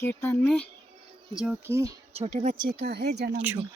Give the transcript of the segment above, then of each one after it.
कीर्तन में, जो कि छोटे बच्चे का है जन्मदिन।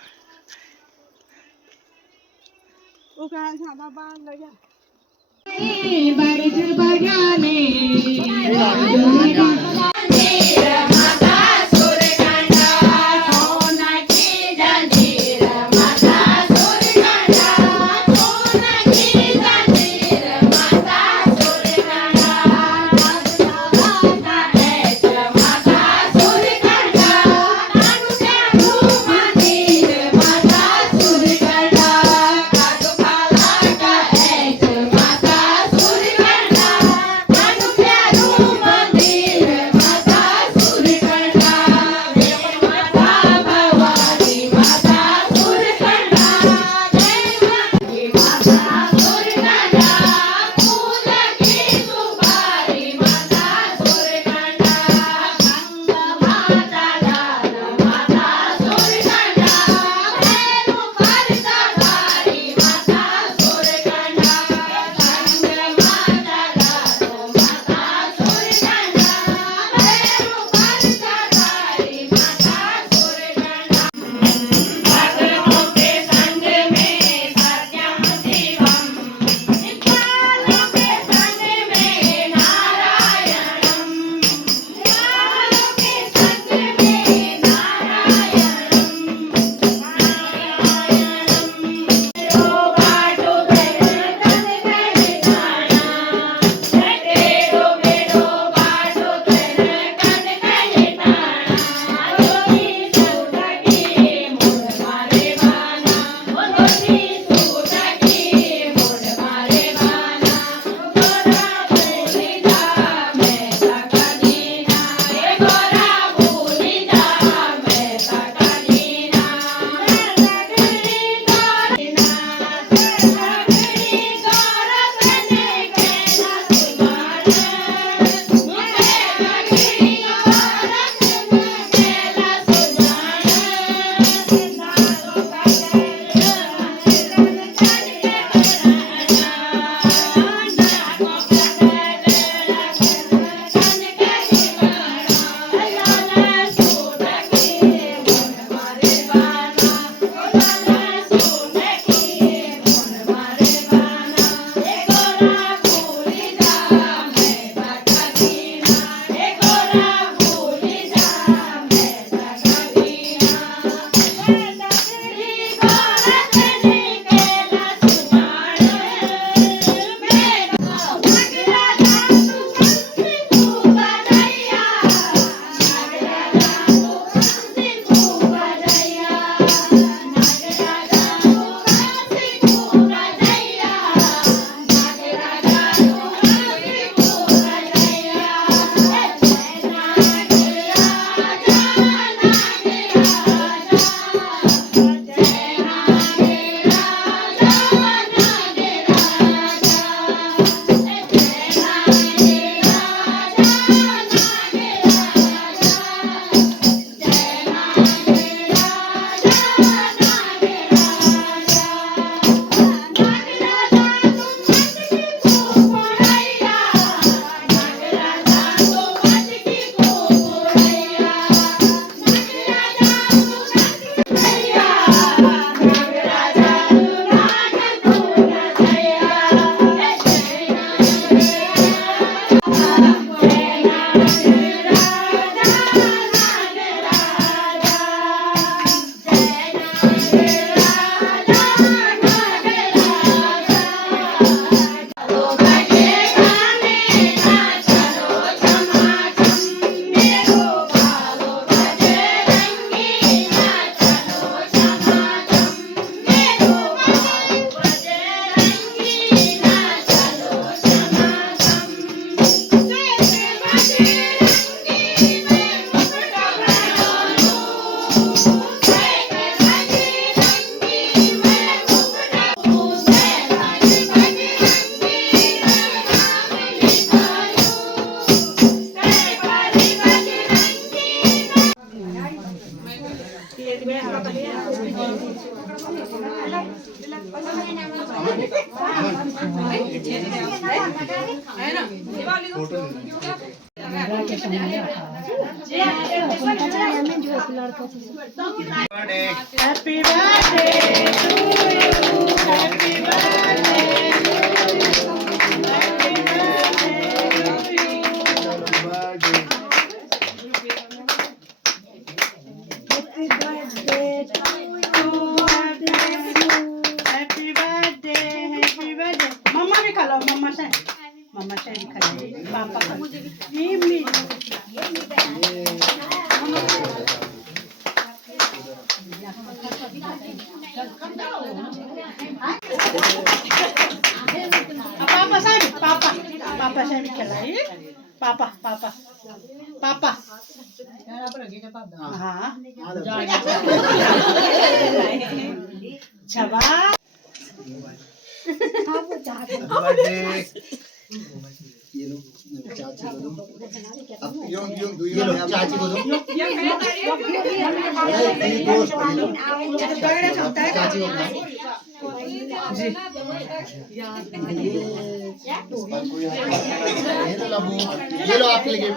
Happy birthday to you. Happy birthday. मम्मा भी खा लो, मम्मा से भी खा लो, पापा खा लो। पापा से भी खिलाई, पापा हाँ छबा ये लो चाची को दो। अब ये लो चाची को दो। चाची को ये लो लाबू, ये लो आपके लिए।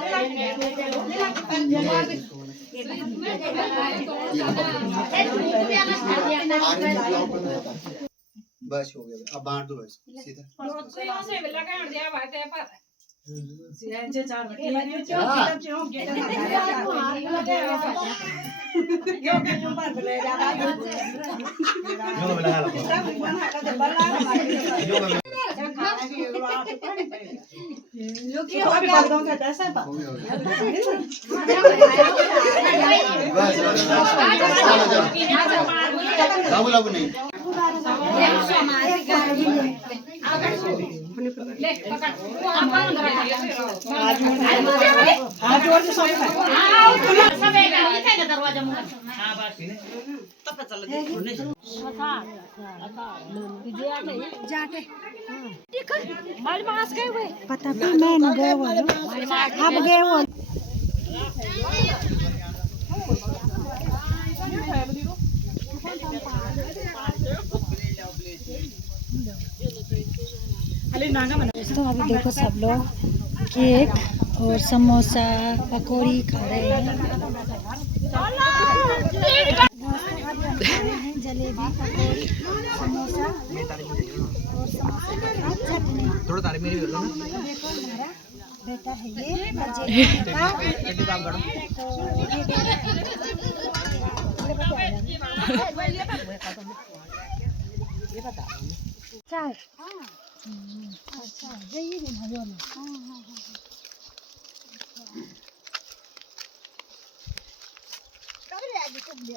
बस हो गया, अब बांट दो बस सीधा। लाबू लाबू नहीं पता भी मैं न गए वो अब गए वो तो अभी देखो सब लोग केक और समोसा पकौड़ी खा रहे हैं। जलेबी पकौड़ी समोसा और समोसा के साथ चटनी। थोड़ा तारीफ मेरी कर लो ना। देखो हमारा बेटा है ये बजे का ये बता चाय अच्छा यही दिन है ना। कब ले आज कब ले